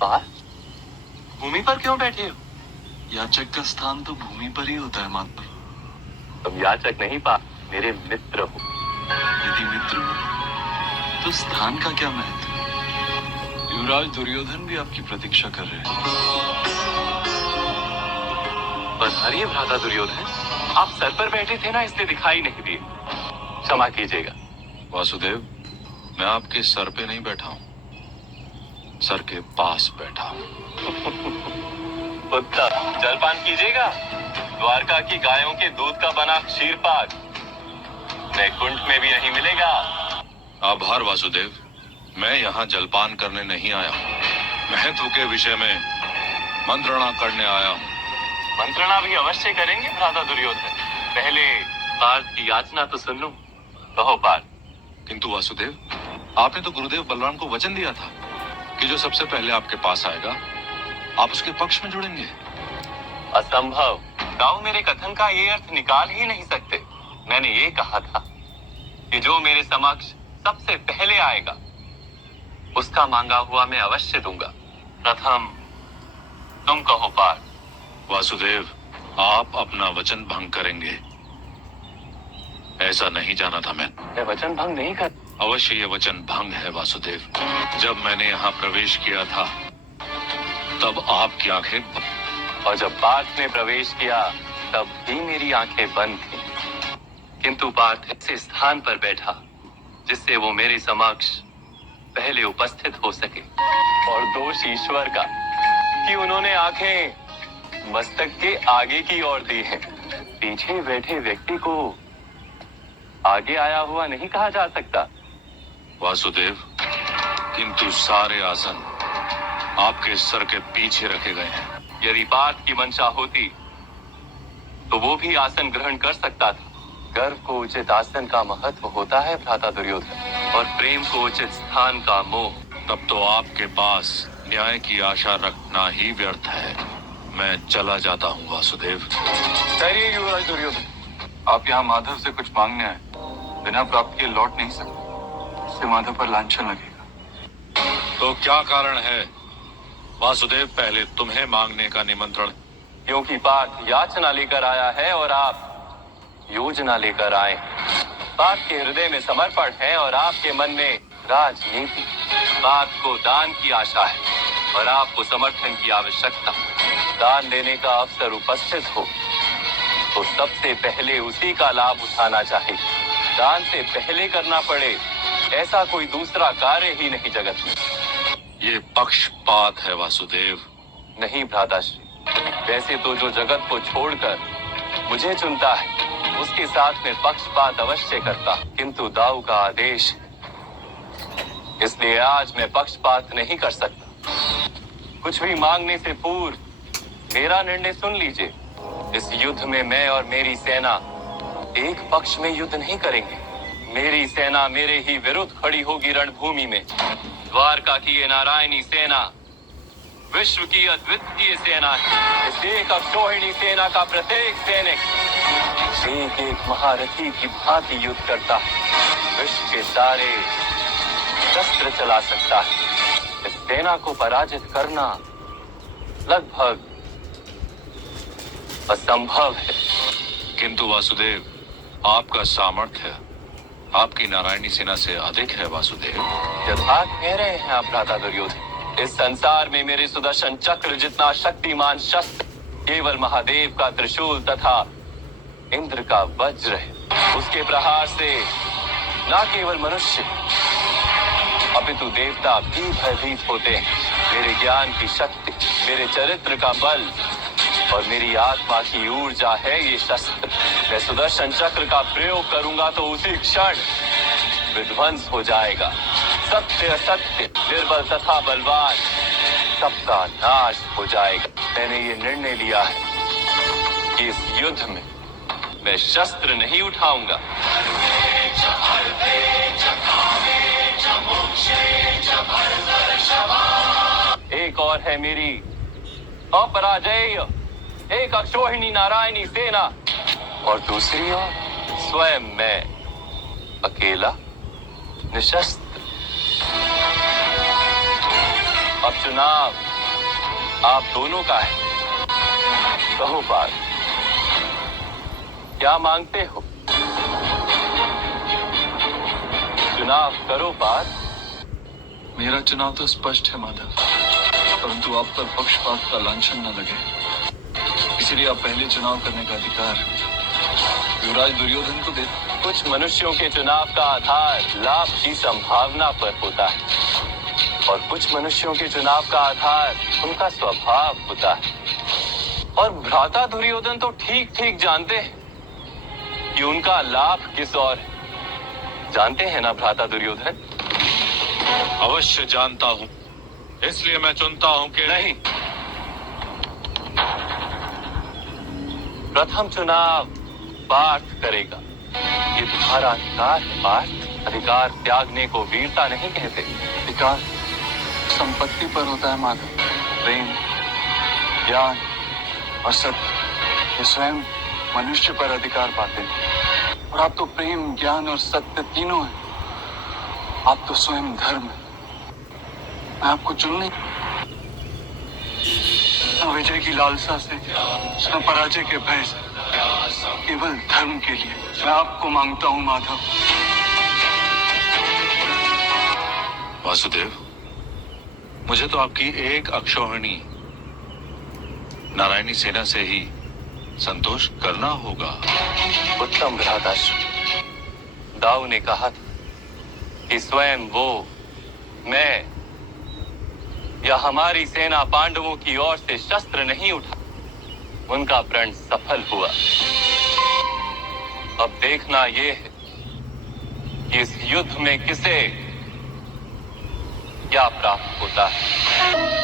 बाहर भूमि पर क्यों बैठे हो? याचक का स्थान तो भूमि पर ही होता है माधव। तुम याचक नहीं पा, मेरे मित्र हो। यदि मित्र हो तो स्थान का क्या महत्व? युवराज दुर्योधन भी आपकी प्रतीक्षा कर रहे हैं। पधारिए भ्राता दुर्योधन, आप सर पर बैठे थे ना, इसलिए दिखाई नहीं दिए, क्षमा कीजिएगा। वासुदेव, मैं आपके सर पे नहीं बैठा हूँ, सर के पास बैठा हूँ। उत्तम, जलपान कीजिएगा। द्वारका की गायों के दूध का बना क्षीर पाक वैकुंठ में भी नहीं मिलेगा। आभार वासुदेव, मैं यहाँ जलपान करने नहीं आया हूँ, महत्व के विषय में मंत्रणा करने आया हूँ। मंत्रणा भी अवश्य करेंगे भ्राता दुर्योधन, पहले पार्थ की याचना तो सुन लूं। कहो पार्थ। किंतु वासुदेव, आपने तो गुरुदेव बलराम को वचन दिया था कि जो सबसे पहले आपके पास आएगा आप उसके पक्ष में जुड़ेंगे। असंभव, दाऊ मेरे कथन का ये अर्थ निकाल ही नहीं सकते। मैंने ये कहा था कि जो मेरे समक्ष सबसे पहले आएगा उसका मांगा हुआ मैं अवश्य दूंगा। प्रथम तुम कहो पार्थ। वासुदेव, आप अपना वचन भंग करेंगे, ऐसा नहीं जाना था मैं वचन भंग नहीं कर। अवश्य ये वचन भंग है वासुदेव। जब मैंने यहाँ प्रवेश किया था तब आपकी आंखें, और जब पार्थ ने प्रवेश किया तब भी मेरी आंखें बंद थी, किंतु पार्थ ऐसे स्थान पर बैठा जिससे वो मेरे समक्ष पहले उपस्थित हो सके। और दोष ईश्वर का कि उन्होंने आंखें मस्तक के आगे की ओर दी हैं। पीछे बैठे व्यक्ति को आगे आया हुआ नहीं कहा जा सकता। वासुदेव, किंतु सारे आसन आपके सर के पीछे रखे गए हैं। यदि पार्थ की मंशा होती तो वो भी आसन ग्रहण कर सकता था। गर्व को उचित आसन का महत्व होता है भ्राता दुर्योधन, और प्रेम को उचित स्थान का मोह। तब तो आपके पास न्याय की आशा रखना ही व्यर्थ है। मैं चला जाता हूँ वासुदेव। ठहरिए युवराज दुर्योधन, आप यहाँ माधव से कुछ मांगने आए, बिना प्राप्त किए लौट नहीं सकते, इससे माधव पर लांछन लगेगा। तो क्या कारण है वासुदेव पहले तुम्हें मांगने का निमंत्रण? क्योंकि पार्थ याचना लेकर आया है और आप योजना लेकर आए। पार्थ के हृदय में समर्पण है और आपके मन में राजनीति। पार्थ को दान की आशा है और आपको समर्थन की आवश्यकता। दान देने का अवसर उपस्थित हो तो सबसे पहले उसी का लाभ उठाना चाहिए। दान से पहले करना पड़े ऐसा कोई दूसरा कार्य ही नहीं जगत में। ये पक्षपात है वासुदेव। नहीं भ्राताश्री, वैसे तो जो जगत को छोड़कर मुझे चुनता है उसके साथ में पक्षपात अवश्य करता, किंतु दाऊ का आदेश, इसलिए आज मैं पक्षपात नहीं कर सकता। कुछ भी मांगने से पूर्व मेरा निर्णय सुन लीजिए। इस युद्ध में मैं और मेरी सेना एक पक्ष में युद्ध नहीं करेंगे। मेरी सेना मेरे ही विरुद्ध खड़ी होगी रणभूमि में। द्वारका की ये नारायणी सेना विश्व की अद्वितीय सेना है। इस एक अक्षोहिणी सेना का प्रत्येक सैनिक एक एक महारथी की भांति युद्ध करता है। विश्व के सारे शस्त्र चला सकता है। इस सेना को पराजित करना लगभग असंभव है। किंतु वासुदेव, आपका सामर्थ्य आपकी नारायणी सेना से अधिक है वासुदेव। यथार्थ कह रहे हैं आप भ्राता दुर्योधन। इस संसार में मेरे सुदर्शन चक्र जितना शक्तिमान शस्त्र केवल महादेव का त्रिशूल तथा इंद्र का वज्र है। उसके प्रहार से न केवल मनुष्य अपितु देवता भी भयभीत होते हैं। मेरे ज्ञान की शक्ति, मेरे चरित्र का बल और मेरी आत्मा की ऊर्जा है ये शस्त्र। मैं सुदर्शन चक्र का प्रयोग करूंगा तो उसी क्षण विध्वंस हो जाएगा। सत्य असत्य, निर्बल तथा बलवान, सबका नाश हो जाएगा। मैंने ये निर्णय लिया है कि इस युद्ध में मैं शस्त्र नहीं उठाऊंगा। एक और है मेरी अपराजेय एक अक्षोहिणी नारायणी सेना, और दूसरी ओर स्वयं मैं अकेला निशस्त्र। अब चुनाव आप दोनों का है। कहो बात, क्या मांगते हो? चुनाव करो बात। मेरा चुनाव तो स्पष्ट है माधव, परंतु आप पर पक्षपात का लांछन न लगे, इसलिए आप पहले चुनाव करने का अधिकार युवराज दुर्योधन को दे। कुछ मनुष्यों के चुनाव का आधार लाभ की संभावना पर होता है और कुछ मनुष्यों के चुनाव का आधार उनका स्वभाव होता है। और भ्राता दुर्योधन तो ठीक ठीक जानते हैं कि उनका लाभ किस और है। जानते हैं ना भ्राता दुर्योधन? अवश्य जानता हूँ, इसलिए मैं चुनता हूँ कि नहीं, प्रथम चुनाव पार्थ करेगा। ये तुम्हारा अधिकार है पार्थ। अधिकार त्यागने को वीरता नहीं कहते। अधिकार संपत्ति पर होता है माधव। प्रेम, ज्ञान और सत्य ये स्वयं मनुष्य पर अधिकार पाते हैं। और आप तो प्रेम, ज्ञान और सत्य तीनों हैं। आप तो स्वयं धर्म है। मैं आपको चुन नहीं, न विजय की लालसा से, न पराजय के भय से, केवल धर्म के लिए मैं आपको मांगता हूँ माधव। वासुदेव, मुझे तो आपकी एक अक्षौहिणी नारायणी सेना से ही संतोष करना होगा। उत्तम भ्राताश्री, दाऊ ने कहा था कि स्वयं वो, मैं या हमारी सेना पांडवों की ओर से शस्त्र नहीं उठा। उनका प्रण सफल हुआ। अब देखना ये है कि इस युद्ध में किसे क्या प्राप्त होता है।